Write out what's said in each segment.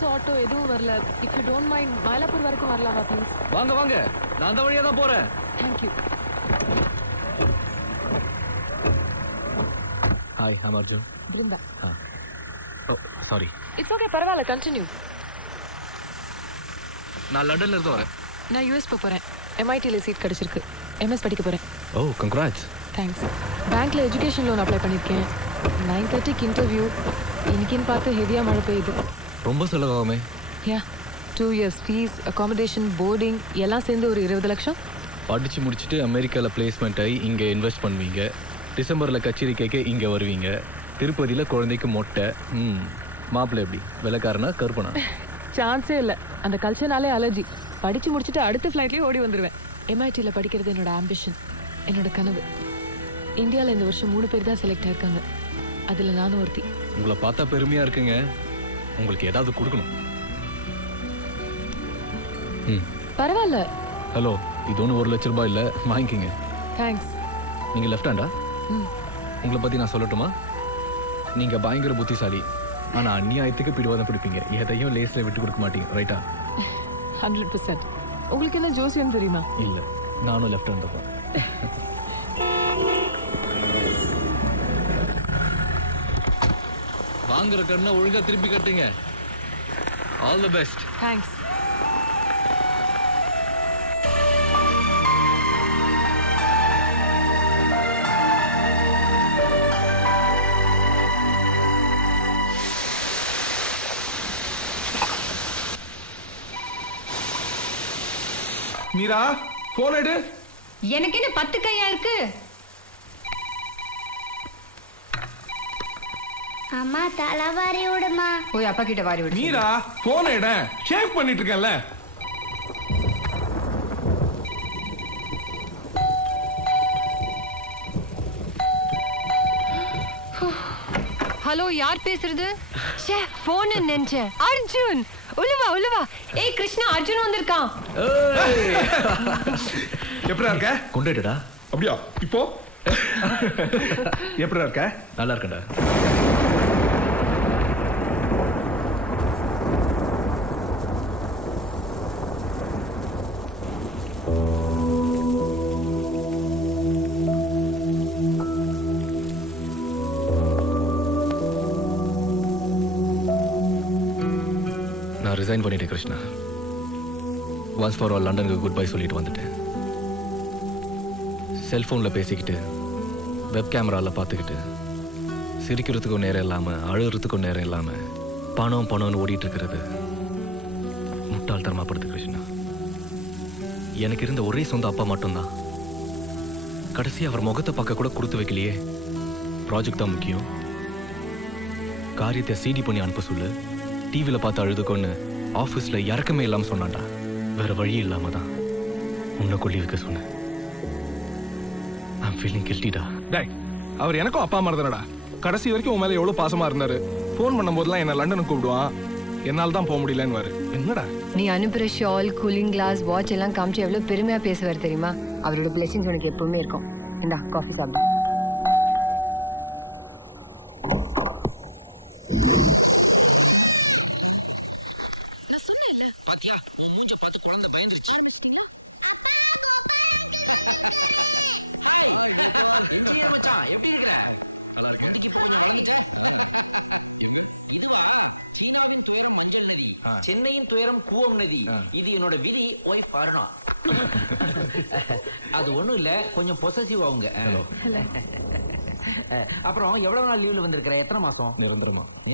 Bus auto எதுவும் வரல. If you don't mind Mylapore வரைக்கும் வரலாமா ப்ளீஸ்? வாங்க வாங்க, நான் அந்த வழியா தான் போறேன். Thank you. Hi, I'm Arjun. Brinda. Oh sorry. It's okay, பரவாயில்ல, கண்டினியூ. நான் லண்டன்ல இருந்து வரேன். நான் யூஎஸ் போகிறேன். எம்ஐடியில் சீட் கிடச்சிருக்கு. எம்எஸ் படிக்க போகிறேன். ஓ கங்க்ராட்ஸ். தேங்க்ஸ். பேங்க்கில் எஜுகேஷன் லோன் அப்ளை பண்ணியிருக்கேன். 9:30க்கு இன்டர்வியூ. இன்னைக்குன்னு பார்த்து ஹெவியாக மழை பெய்யுது. ரொம்ப செலவாகுமே? யா, 2 years ஃபீஸ், அகாமடேஷன், போர்டிங் எல்லாம் சேர்ந்து ஒரு 20 லட்சம். படித்து முடிச்சுட்டு அமெரிக்காவில் பிளேஸ்மெண்ட் ஆகி இங்கே இன்வெஸ்ட் பண்ணுவீங்க. டிசம்பரில் கச்சேரி கேட்க இங்கே வருவீங்க. திருப்பதியில் குழந்தைக்கு மொட்டை. மாப்பிள்ளை எப்படி, வெள்ளைக்காரனா கருப்பனா? சான்ஸே இல்லை. அந்த கல்ச்சர்னாலே அலர்ஜி. படித்து முடிச்சுட்டு அடுத்த ஃப்ளைட்லேயே ஓடி வந்துடுவேன். எம்ஐடியில் படிக்கிறது என்னோட ஆம்பிஷன், என்னோட கனவு. இந்தியாவில் இந்த வருஷம் 3 பேர் தான் செலக்ட் ஆயிருக்காங்க. அதில் நானும் ஒருத்தி. உங்களை பார்த்தா பெருமையாக இருக்குங்க. உங்களுக்கு ஏதாவது கொடுக்கணும். பரவாயில்ல. ஹலோ, இது ஒன்று 1 லட்ச ரூபாய் இல்லை, வாங்கிக்கிங்க. தேங்க்ஸ். நீங்கள் லெஃப்ட் ஹேண்டா? உங்களை பற்றி நான் சொல்லட்டுமா? நீங்கள் பயங்கர புத்திசாலி. ஆனால் அந்நியாயத்துக்கு பிடிவாதம் பிடிப்பீங்க. எதையும் லேஸில் விட்டு கொடுக்க மாட்டீங்க, ரைட்டா? 100%. உங்களுக்கு என்ன ஜோசியம் தெரியுமா? இல்லை, நானும் லெஃப்ட் ஹேண்டர் தான். வாங்குற கண்ணை ஒழுங்கா திருப்பி கட்டுங்க. All the best. Thanks. Meera, phone எடு. எனக்கு என்ன 10 கையா இருக்கு? அம்மா தலைவாரி விடுமா. போய் அப்பா கிட்ட வாரி விடு. மீரா, போன் எடு. ஷேவ் பண்ணிட்டு இருக்கேன்ல. ஹலோ, யார் பேசுறது? ச்சே, போன் நினைச்சேன். அர்ஜுன், உள்ள வா. ஏய் கிருஷ்ணா, அர்ஜுன் வந்திருக்கான். எப்படிடா இருக்க? கொண்டுடா. அப்படியா? இப்போ எப்படிடா இருக்க? நல்லா இருக்கடா. நான் ரிசைன் பண்ணிட்டேன் கிருஷ்ணா. ஒன்ஸ் ஃபார் ஆல் லண்டனுக்கு குட் பை சொல்லிட்டு வந்துட்டேன். செல்ஃபோனில் பேசிக்கிட்டு, வெப் கேமராவில் பார்த்துக்கிட்டு, சிரிக்கிறதுக்கும் நேரம் இல்லாமல், அழுகிறதுக்கும் நேரம் இல்லாமல், பணம்னு ஓடிட்டு இருக்கிறது முட்டாள்தனமாக படுது கிருஷ்ணா. எனக்கு இருந்த ஒரே சொந்த அப்பா மட்டும்தான். கடைசி அவர் முகத்தை பார்க்க கூட கொடுத்து வைக்கலையே. ப்ராஜெக்ட் தான் முக்கியம். காரியத்தை சிடி பண்ணி அனுப்ப சொல்லு, டிவியில் பார்த்து அழுதுக்கொன்னு ஆஃபீஸில் இறக்கமே இல்லாமல் சொன்னான்டா. வேற வழி இல்லாம தான் உன்னை கொல்லி வைக்க சொன்னேன். ஐம் ஃபீலிங் கில்ட்டிடா. டேய், அவர் எனக்கும் அப்பா மாதிரி தானடா. கடைசி வரைக்கும் உன் மேலே எவ்வளோ பாசமாக இருந்தார். ஃபோன் பண்ணும்போதெல்லாம் என்ன லண்டனுக்கு கூப்பிடுவான். என்னால் தான் போக முடியலன்னு. என்னடா நீ அனுப்புற ஷால், கூலிங் கிளாஸ், வாட்ச் எல்லாம் காமிச்சு எவ்வளவு பெருமையா பேசுவார் தெரியுமா? அவரோட பிளெஸிங்ஸ் உனக்கு எப்பவுமே இருக்கும். இந்தா காஃபி சாப்பிடு. சென்னையின் துயரம் கூவம் நதி. இது என்னோட விதி. போய் பாருணும். அது ஒண்ணும் இல்ல, கொஞ்சம் பொசசிவ் அவங்க. அப்புறம் எவ்வளவு நாள் லீவ்ல வந்திருக்கிற? எத்தனை மாசம்?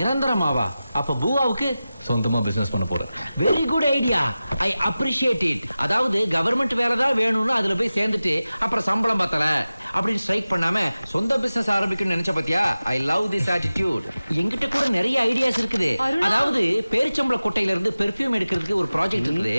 நிரந்தரமாவா? அப்ப பூவாவுக்கு சொந்தமா பிசினஸ் பண்ண போறேன். Very good idea. I appreciate it. அதாவது கவர்மெண்ட் வேலை தான் வேணும்னு அதுல போய் சேர்ந்துட்டு அப்புறம் சம்பளம் இருக்கல அப்படின்னு ட்ரை பண்ணாம சொந்த பிசினஸ் ஆரம்பிக்கணும்னு நினைச்ச பத்தியா? I love this attitude. இதுக்கு கூட நிறைய ஐடியா இருக்குது. அதாவது பேச்சம்பளை கட்டையில வந்து பெர்ஃபியூம் எடுத்துருக்கு ஒரு ப்ராஜெக்ட் இருக்கு.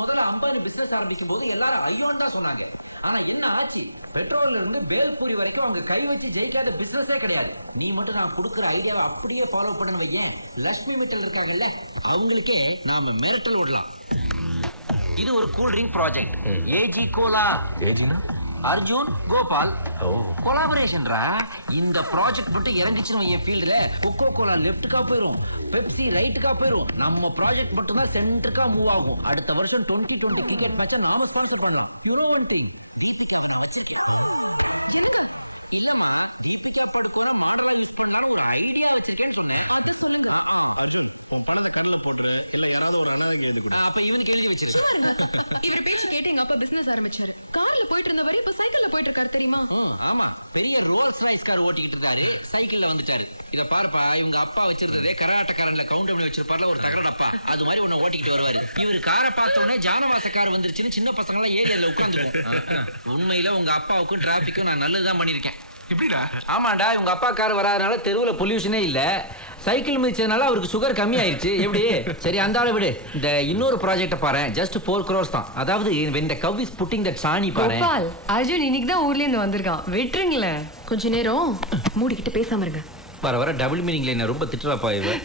முதல்ல 50 பிசினஸ் ஆரம்பிக்கும் போது எல்லாரும் ஐயோன்னு தான் சொன்னாங்க. ஆனா என்ன ஆச்சு? பெட்ரோல்ல இருந்து பேல்பூரி வரைக்கும் அவங்க கை வச்சு ஜெயிக்காத பிசினஸே கிடையாது. நீ மட்டும் நான் கொடுக்குற ஐடியாவை அப்படியே ஃபாலோ பண்ண வையேன். லட்சுமி மிட்டல் இருக்காங்கல்ல, அவங்களுக்கே நாம மிரட்டல் விடலாம். இது ஒரு cool drink project. AG cola. ஏஜினா அர்ஜுன் கோபால் கொலாபரேஷன்ரா. இந்த ப்ராஜெக்ட் மட்டும் இறங்கிச்சுன்னு என் ஃபீல்டுல கொக்கோ கோலா லெஃப்ட்டுக்கா போயிரும், பெப்சி ரைட்டுக்கா போயிரும். நம்ம ப்ராஜெக்ட் மட்டும் தான் சென்டருக்கா மூவ் ஆகும். அடுத்த வருஷம் 2020 கிரிக்கெட் மேட்சை நாம ஸ்பான்சர் பண்ணலாம். இல்லம்மா, தீபிகா படுக்கோனா மாடலா யூஸ் பண்ணா ஒரு ஐடியா வச்சிருக்கேன்னு சொன்னேன். அப்ப இவனுக்கு எழுதி வச்சிருக்கேன். இவர் பேச்சு கேட்டு எங்க அப்பா பிசினஸ் ஆரம்பிச்சாரு. கார்ல போயிட்டு இருந்தவரை இப்ப சைக்கிள்ல போயிட்டு இருக்காரு தெரியுமா? ஆமா, பெரிய ரோல்ஸ் ராய்ஸ் கார் ஓட்டிக்கிட்டு இருந்தாரு, சைக்கிள்ல வந்துட்டாரு. இத பாருப்பா, இவங்க அப்பா வச்சிருக்கிறதே கராட்டக்காரன்ல கவுண்டர்ல வச்சிருப்பார்ல ஒரு தகரடப்பா, அது மாதிரி ஒண்ணு ஓட்டிக்கிட்டு வருவாரு. இவர் காரை பார்த்த உடனே ஜானவாச கார் வந்துருச்சுன்னு சின்ன பசங்க எல்லாம் ஏரியால உட்காந்துருவோம். உண்மையில உங்க அப்பாவுக்கும் டிராபிக்கும் நான் நல்லதுதான் பண்ணிருக்கேன். இப்படிடா? ஆமாண்டா, உங்க அப்பா கார் வராதனால தெருவுல பொல்யூஷனே இல்ல. சைக்கிள் மிதிச்சதுனால அவருக்கு சுகர் கம்மி ஆயிடுச்சு. எப்படி? சரி, அந்த ஆளை விடு. இந்த இன்னொரு ப்ராஜெக்ட பாரு, ஜஸ்ட் 4 crores தான். அதாவது when the cow is putting that சாணி பாரு. கோபால், அர்ஜுன் இன்னைக்கு தான் ஊர்ல இருந்து வந்திருக்கான். விட்டுருங்களேன். கொஞ்ச நேரம் மூடிக்கிட்டு பேசாம இருங்க. வர வர டபுள் மீனிங்ல என்ன ரொம்ப திட்டுறாப்பா இவ.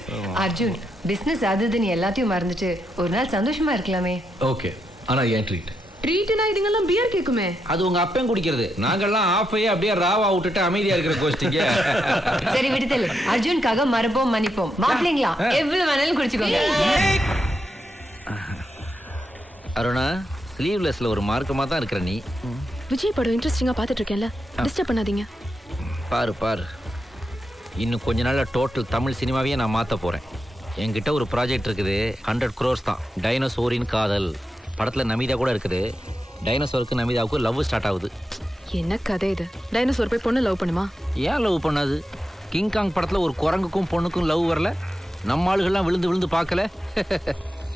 அர்ஜுன், பிசினஸ் அதுன்னு எல்லாத்தையும் மறந்துட்டு ஒரு நாள் சந்தோஷமா இருக்கலாமே. ஓகே, ஆனா ஏன் ட்ரீட்? ட்ரீட்னா இதுங்கெல்லாம் பியர் கேக்குமே. அது உங்க அப்பன் குடிக்கிறது. நாங்கெல்லாம் ஆஃபையே அப்படியே ராவா விட்டுட்டு அமைதியா இருக்கிற கோஷ்டிங்க. சரி விடுதல். அர்ஜுனுக்காக மறப்போம் மன்னிப்போம். மாப்பிள்ளைங்களா எவ்வளவு வேணாலும் குடிச்சுக்கோங்க. அருணா, ஸ்லீவ்லெஸ்ல ஒரு மார்க்கமா தான் இருக்கிற நீ. விஜய் படம் இன்ட்ரெஸ்டிங்கா பாத்துட்டு இருக்கேன்ல, டிஸ்டர்ப் பண்ணாதீங்க. பாரு பாரு, இன்னும் கொஞ்ச நாள்ல டோட்டல் தமிழ் சினிமாவையே நான் மாத்த போறேன். என்கிட்ட ஒரு ப்ராஜெக்ட் இருக்குது, 100 crores தான். டைனோசோரின் காதல் படத்துல நமிதா கூட இருக்குது. டைனோசோருக்கு நமிதாவுக்கு லவ் ஸ்டார்ட் ஆகுது. என்ன கதை இது? டைனோசர் போய் பொண்ணு லவ் பண்ணுமா? ஏன் லவ் பண்ணாது? கிங்காங் படத்துல ஒரு குரங்குக்கும் பொண்ணுக்கும் லவ் வரல? நம்ம ஆளுகள்லாம் விழுந்து விழுந்து பார்க்கல?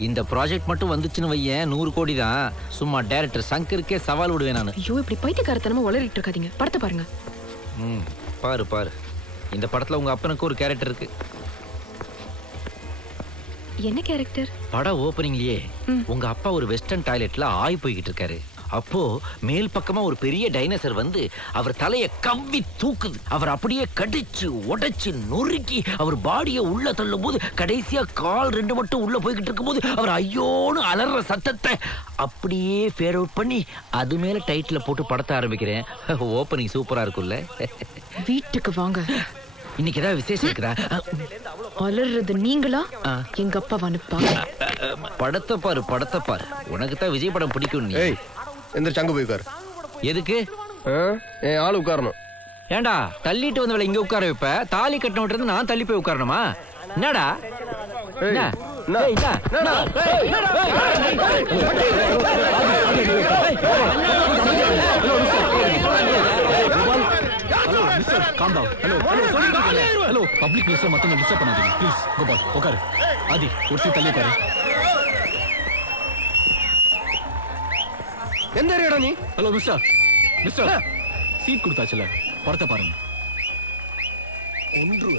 இந்த ப்ராஜெக்ட் மட்டும் வந்துச்சுன்னு வையேன் 100 கோடி தான். சும்மா டைரக்டர் சங்கருக்கே சவால் விடுவேன் நான். ஐயோ, இப்படி பைத்தியக்காரத்தனமா உளறிட்டு இருக்காதீங்க. படத்தை பாருங்க. பாரு பாரு, இந்த படத்துல உங்க அப்பனுக்கு ஒரு கேரக்டர் இருக்கு. என்ன கேரக்டர்? பட ஓப்பனிங்லயே உங்க அப்பா ஒரு வெஸ்டர்ன் டாய்லெட்ல ஆய் போய்கிட்டு இருக்காரு. அப்போ மேல் பக்கமா ஒரு பெரிய டைனோசர் வந்து அவர் தலைய கவ்வி தூக்குது. அவர் அப்படியே கடிச்சு உடைச்சு நொறுக்கி அவர் பாடியை உள்ள தள்ளும் போது கடைசியா கால் 2 மட்டும் உள்ள போய்கிட்டு இருக்கும் போது அவர் ஐயோன்னு அலற சத்தத்தை அப்படியே ஃபேட் அவுட் பண்ணி அது மேல டைட்டில போட்டு படத்தை ஆரம்பிக்கிறேன். ஓப்பனிங் சூப்பரா இருக்குல்ல? வீட்டுக்கு வாங்க. இன்னைக்கு ஏதாவது விசேஷம் இருக்குதா? அலறது நீங்களா எங்க அப்பா அனுப்பாங்க? படத்தை பாரு, படத்தை பாரு. உனக்கு தான் விஜய் படம் பிடிக்கும். நீ எந்திரிச்சு அங்க போய் உட்காரு. எதுக்கு? என் ஆளு உட்காரணும். ஏண்டா, தள்ளிட்டு வந்தவளை இங்க உட்கார வைப்ப? தாலி கட்டின விட்டு இருந்து நான் தள்ளி போய் உட்காரணுமா? என்னடா? ஹலோ, பப்ளிக் பிளேஸ்ல மத்தவங்க டிஸ்டர்ப் பண்ணாதீங்க ப்ளீஸ். கோபால் உட்காரு. ஆதி ஒரு சீட் தள்ளி உட்காரு. எந்த ஏரியாடா நீ? ஹலோ மிஸ்டர், மிஸ்டர் சீட் கொடுத்தாச்சுல, படத்தை பாருங்க. ஒன்று